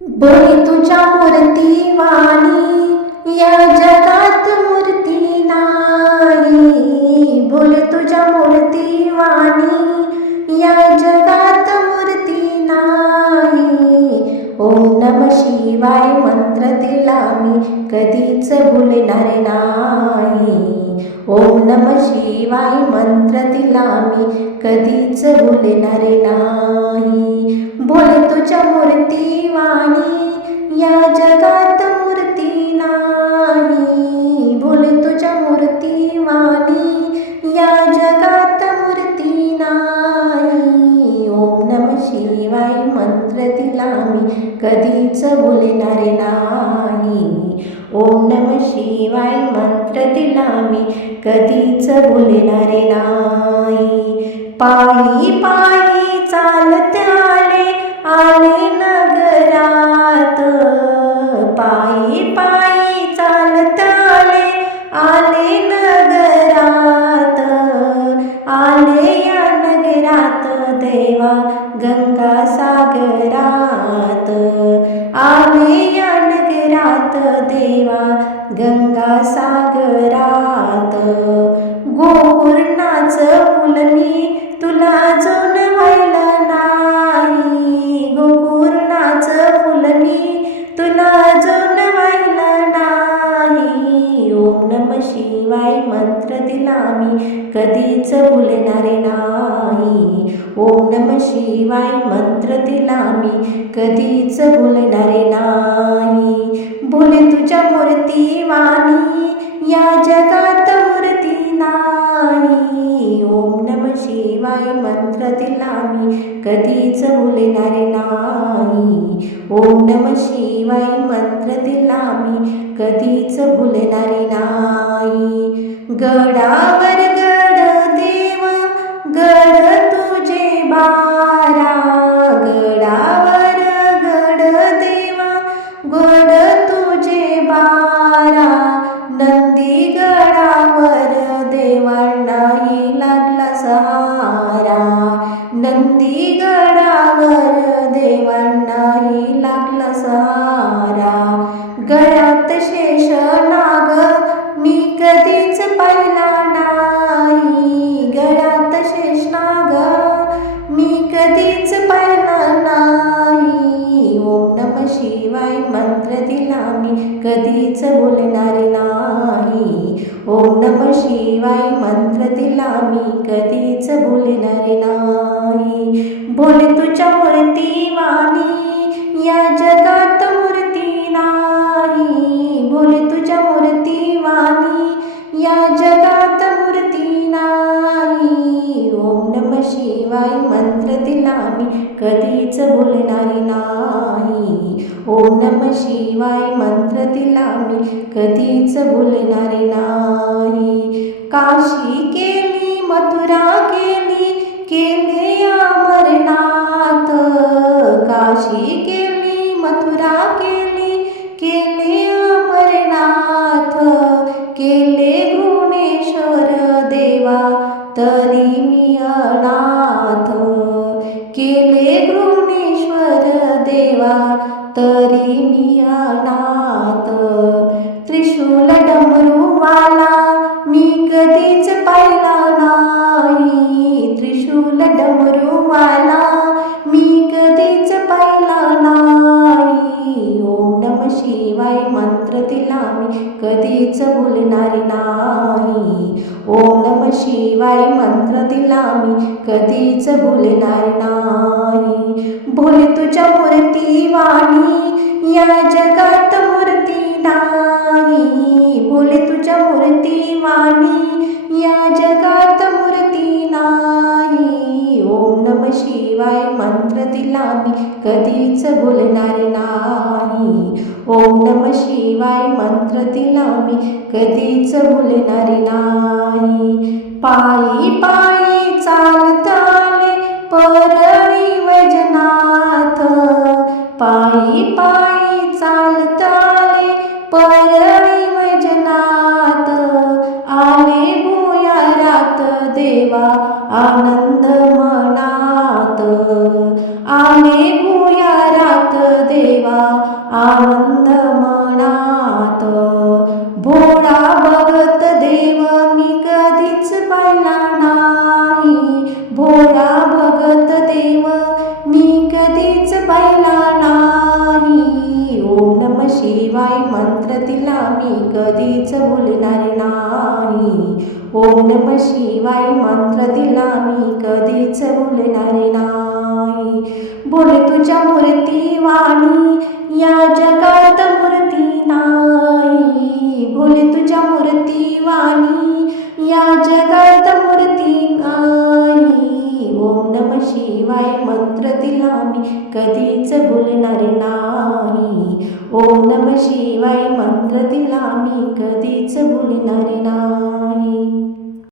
बोले तुझ्या मूर्ती वाणी या जगात मूर्ती नाही. बोले तुझ्या मूर्ती वाणी या जगात मूर्ती नाही. ओम नम शिवाय मंत्र दिला मी कधीच भुलणार नाही. ओम नम शिवाय मंत्र दिला मी कधीच भुलणार नाही. बोले तुझ्या मूर्ती वाणी या जगात मूर्ती नाही. बोले तुझ्या मूर्ती वाणी या जगात मूर्ती नाही. ओम नम शिवाय मंत्र दिला मी कधीच भुलणार नाही. ओम नम शिवाय मंत्र दिला मी कधीच भुलणार नाही. पायी पायी चालत आले नगरात. पायी पायी चालत आले नगरात. आले या नगरात देवा गंगा सागरात. आले या नगरात देवा गंगा सागरात. गोकुर्णाचं फुल मी तुला अजून वाहिलं नाही. गोकुर्णाचं फुल मी तुला अजून वाहिलं नाही. ओम नम शिवाय मंत्र दिला मी कधीच भुलणार नाही. ओम नम शिवाय मंत्र दिला मी कधीच भुलणार नाही. बोले तुझ्या मूर्ती वाणी या जगात मूर्ती नाही. ओम नम शिवाय मंत्र दिला मी कधीच भुलणार नाही. ओम नम शिवाय मंत्र दिला मी कधीच भुलणार नाही. गडावर गड देव गड तुझे बारा. गडावर गड देव गड तुझे बारा. नंदी गडावर देवांनाही लागला सहारा. नंदी गडावर देवांनाही लागला सहारा. गळ्यात शेष नाग मी कधीच पाहिला नाही. गळ्यात शेष नाग मी कधीच पाहिला नाही. ओम नम शिवाय मंत्र दिला मी कधीच भुलणार नाही. ओम नम शिवाय मंत्र दिला मी कधीच भुलणार नाही. बोले तुझ्या मूर्ती वाणी या जगात मूर्ती नाही. बोले तुझ्या मूर्ती वाणी या जगात मूर्ती नाही. ओम नम शिवाय मंत्र दिला मी कधीच भुलणार नाही. ओम नम शिवाय मंत्र दिला मी कधीच भुलणार नाही. काशी केली मथुरा केली केले अमरनाथ. काशी केली मथुरा केली केले अमरनाथ. केले घृणेश्वर देवा तरी मी अनाथ. केले घृणेश्वर देवा तरी मी अनाथ. त्रिशूल डमरूवाला मी कधीच पाहिला नाही. त्रिशूल डमरूवाला मी कधीच पाहिला नाही. ओम नम शिवाय मंत्र दिला मी कधीच भुलणार नाही. ओम नम शिवाय मंत्र दिला मी कधीच भुलणार नाही. बोले तुझ्या मूर्ती वाणी या जगात मूर्ती नाही. बोले तुझ्या मूर्ती वाणी या जगात मूर्ती नाही. ओम नम शिवाय मंत्र दिला मी कधीच भुलणार नाही. ओम नम शिवाय मंत्र दिला मी कधीच भुलणार नाही. पायी पायी चालत आले परळी वैजनाथ. पायी पायी चालत आले परळी वैजनाथ. आले भुयारात देवा आनंद मनात. आले भुयारात देवा आनंद मनात. भोळा भगत देव मी कधीच पाहिला नाही, भोळा भगत देव मी कधीच पाहिला नाही. ओम नम शिवाय मंत्र तिला मी कधीच बोलणार नाही, ओम नम शिवाय मंत्र तिला मी कधीच बोलणार नाही. बोले तुझ्या मूर्ती वाणी या जगात मूर्ती नाही, बोले तुझ्या मूर्ती वाणी या जगात मूर्ती नाही. ओम नम शिवाय मंत्र तिला मी कधीच बोलणार नाही, ओम नम शिवाय मंत्र तिला मी कधीच बोलणार नाही.